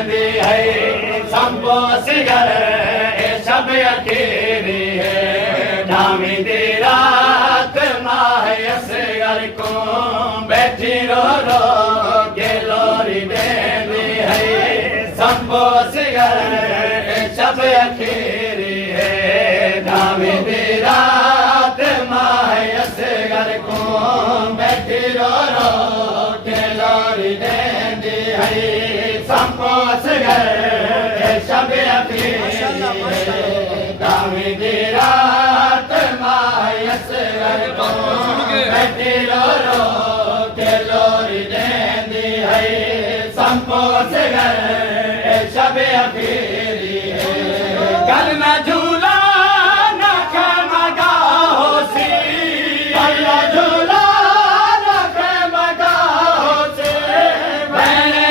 देंदी है संपो सिगर सब अकेली है ढामी दी रात माह असगर को बैठी रो रो के लोरी देंदी है संपो सिगर सब अकेली है ढामी दी रात माह असगर को बैठी रो रो के लोरी देंदी है संपो सिगर सब अकेली है ढामी दी रात माह असगर को बैठी रो रो के लोरी देंदी है संपो सिगर सब अकेली है गल न झूला न खमगा होसी गल न झूला न खमगा होसी मैंने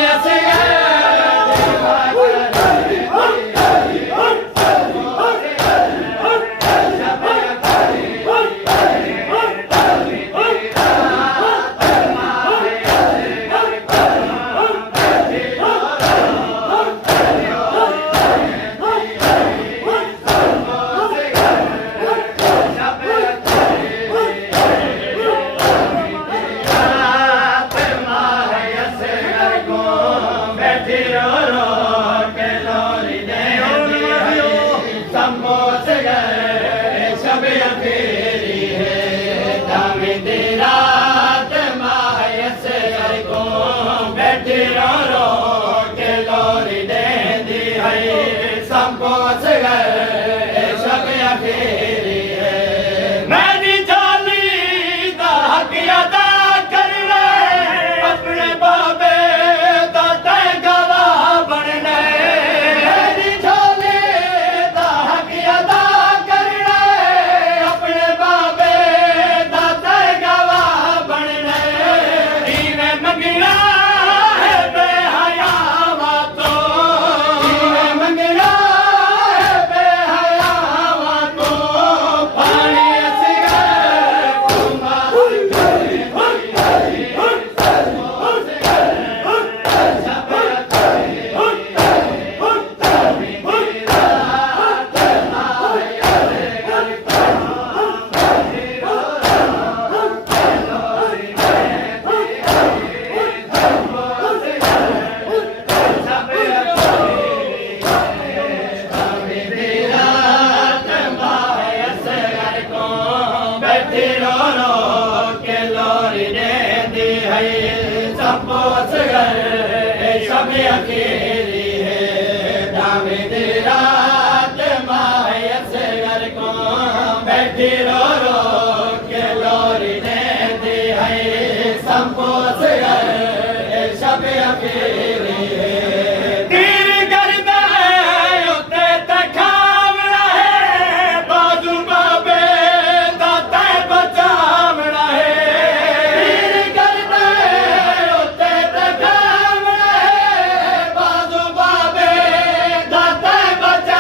असगर सब अकेली है ढामी दी रात माह असगर को बैठी रो रो के लोरी देंदी है संपो सिगर सब अकेली है तीर गर्दे उत्ते तखावड़ा है बाजू बाबे दाता बचावड़ा है तीर गर्दे उत्ते तखावड़ा है बाजू बाबे दाता बचा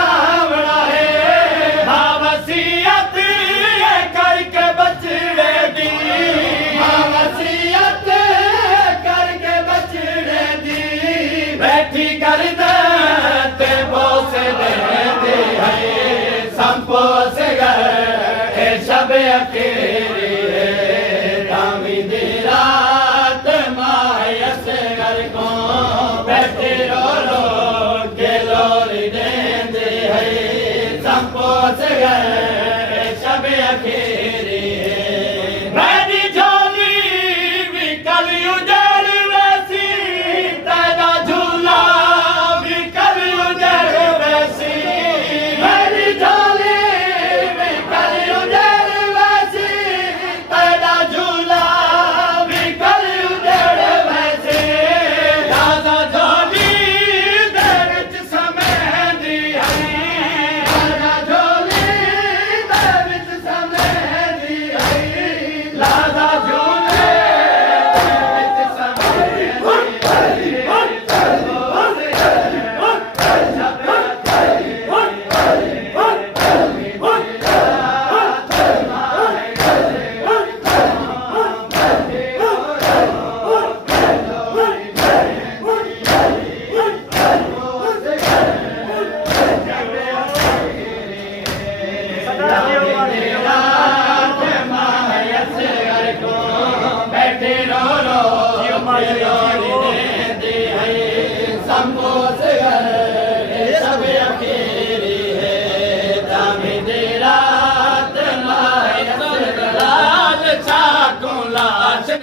छोड़ दो